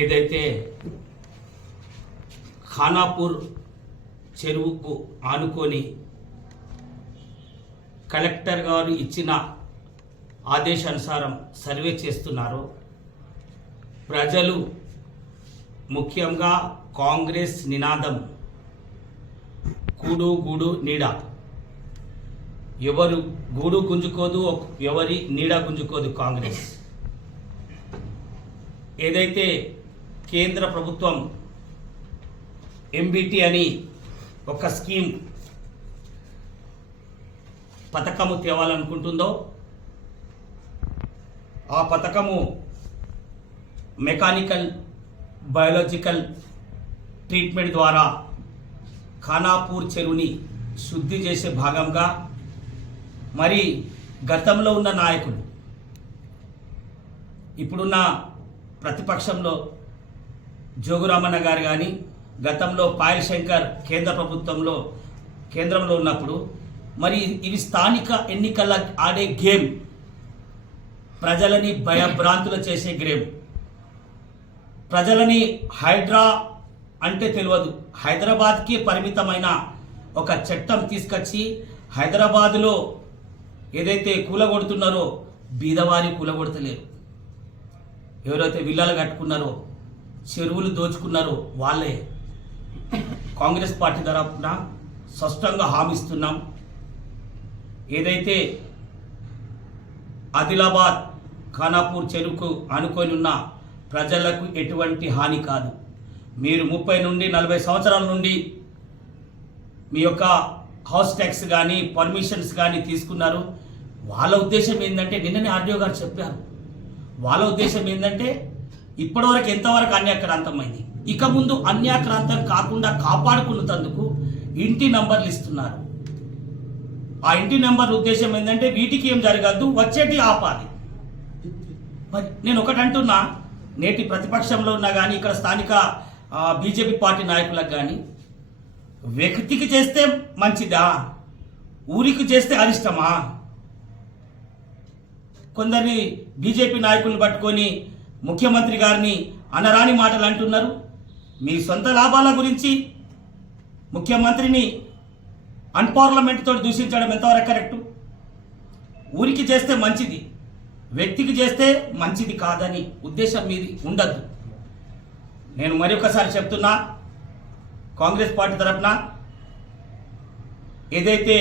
ఏదైతే ఖానాపూర్ చెరువుకు ఆనుకొని కలెక్టర్ గారు ఇచ్చిన ఆదేశానుసారం సర్వే చేస్తున్నారో ప్రజలు ముఖ్యంగా కాంగ్రెస్ నినాదం కూడు గూడు నీడ, ఎవరు గూడు గుంజుకోదు, ఎవరి నీడ గుంజుకోదు కాంగ్రెస్. ఏదైతే కేంద్ర ప్రభుత్వం ఎంబీటీ అని ఒక స్కీమ్ పథకము తేవాలనుకుంటుందో ఆ పథకము మెకానికల్ బయోలాజికల్ ట్రీట్మెంట్ ద్వారా ఖానాపూర్ చెరువుని శుద్ధి చేసే భాగంగా మరి గతంలో ఉన్న నాయకులు, ఇప్పుడున్న ప్రతిపక్షంలో జోగురామన్న గారు కానీ, గతంలో పాయల్ శంకర్ కేంద్రంలో ఉన్నప్పుడు మరి ఇవి స్థానిక ఎన్నికల ఆడే గేమ్, ప్రజలని భయభ్రాంతులు చేసే గేమ్. ప్రజలని హైడ్రా అంటే తెలియదు, హైదరాబాద్కి పరిమితమైన ఒక చట్టం తీసుకొచ్చి హైదరాబాదులో ఏదైతే కూలగొడుతున్నారో బీదవారి కూలగొడతలేరు. ఎవరైతే విల్లాలు కట్టుకున్నారో, చెరువులు దోచుకున్నారో వాళ్ళే. కాంగ్రెస్ పార్టీ తరఫున స్పష్టంగా హామీస్తున్నాం, ఏదైతే ఆదిలాబాద్ ఖానాపూర్ చెరువుకు ఆనుకొని ఉన్న ప్రజలకు ఎటువంటి హాని కాదు. మీరు 30 నుండి 40 సంవత్సరాల నుండి మీ యొక్క హౌస్ ట్యాక్స్ కానీ పర్మిషన్స్ కానీ తీసుకున్నారు. వాళ్ళ ఉద్దేశం ఏంటంటే, నిన్ననే ఆర్డీఓ గారు చెప్పారు, వాళ్ళ ఉద్దేశం ఏంటంటే ఇప్పటివరకు ఎంతవరకు అన్యాక్రాంతమైంది, ఇక ముందు అన్యాక్రాంతం కాకుండా కాపాడుకున్నందుకు ఇంటి నంబర్లు ఇస్తున్నారు. ఆ ఇంటి నెంబర్ ఉద్దేశం ఏంటంటే వీటికి ఏం జరగద్దు, వచ్చేటి ఆపాలి. మరి నేను ఒకటి అంటున్నా, నేటి ప్రతిపక్షంలో ఉన్నా కానీ ఇక్కడ స్థానిక బీజేపీ పార్టీ నాయకులకు కానీ, వ్యక్తికి చేస్తే మంచిదా, ఊరికి చేస్తే అరిష్టమా? కొందరిని బీజేపీ నాయకులను పట్టుకొని ముఖ్యమంత్రి గారిని అనరాని మాటలు అంటున్నారు. మీ సొంత లాభాల గురించి ముఖ్యమంత్రిని అన్పార్లమెంట్ తోటి దూషించడం ఎంతవరకు కరెక్టు? ఊరికి చేస్తే మంచిది, వ్యక్తికి చేస్తే మంచిది కాదని ఉద్దేశం మీది ఉండద్దు. నేను మరొకసారి చెప్తున్నా, కాంగ్రెస్ పార్టీ తరఫున ఏదైతే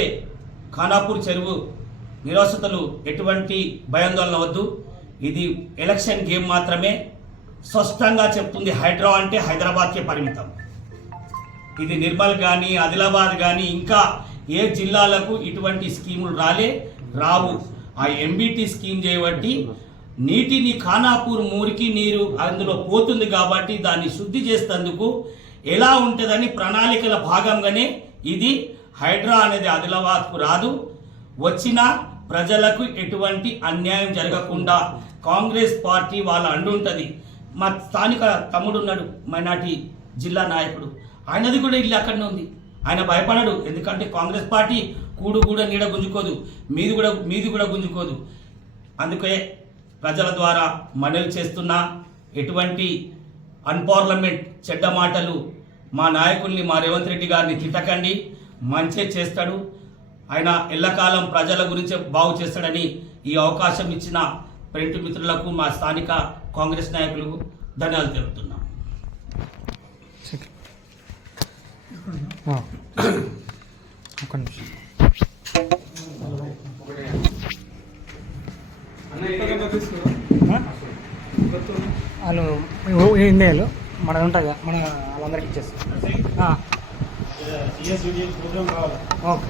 ఖానాపూర్ చెరువు నిరాశ్రితులు ఎటువంటి భయాందోళన వద్దు, ఇది ఎలక్షన్ గేమ్ మాత్రమే. స్పష్టంగా చెప్తుంది, హైడ్రా అంటే హైదరాబాద్కే పరిమితం. ఇది నిర్మల్ కానీ ఆదిలాబాద్ కానీ ఇంకా ఏ జిల్లాలకు ఇటువంటి స్కీములు రావు. ఆ ఎంబీటీ స్కీమ్ చేయబట్టి నీటిని ఖానాపూర్ మూరికి నీరు అందులో పోతుంది కాబట్టి దాన్ని శుద్ధి చేసేందుకు ఎలా ఉంటుందని ప్రణాళికల భాగంగానే ఇది హైడ్రా అనేది ఆదిలాబాద్కు రాదు. వచ్చిన ప్రజలకు ఎటువంటి అన్యాయం జరగకుండా కాంగ్రెస్ పార్టీ వాళ్ళ అండుంటుంది. మా స్థానిక తమ్ముడు ఉన్నాడు, మైనార్టీ జిల్లా నాయకుడు, ఆయనది కూడా ఇల్లు అక్కడనే ఉంది. ఆయన భయపడడు, ఎందుకంటే కాంగ్రెస్ పార్టీ కూడు కూడా నీడ గుంజుకోదు, మీది కూడా గుంజుకోదు. అందుకే ప్రజల ద్వారా మనవి చేస్తున్నా, ఎటువంటి అన్పార్లమెంట్ చెడ్డ మాటలు మా నాయకుల్ని, మా రేవంత్ రెడ్డి గారిని తిట్టకండి. మంచే చేస్తాడు ఆయన, ఎల్లకాలం ప్రజల గురించే బాగు చేస్తాడని ఈ అవకాశం ఇచ్చిన ప్రింట్ మిత్రులకు, మా స్థానిక కాంగ్రెస్ నాయకులకు ధన్యవాదాలు తెలుపుతున్నాం. వాళ్ళు ఇండియాలో మన ఉంటుంది, మన వాళ్ళందరికీ ఇచ్చేస్తాం. ఓకే.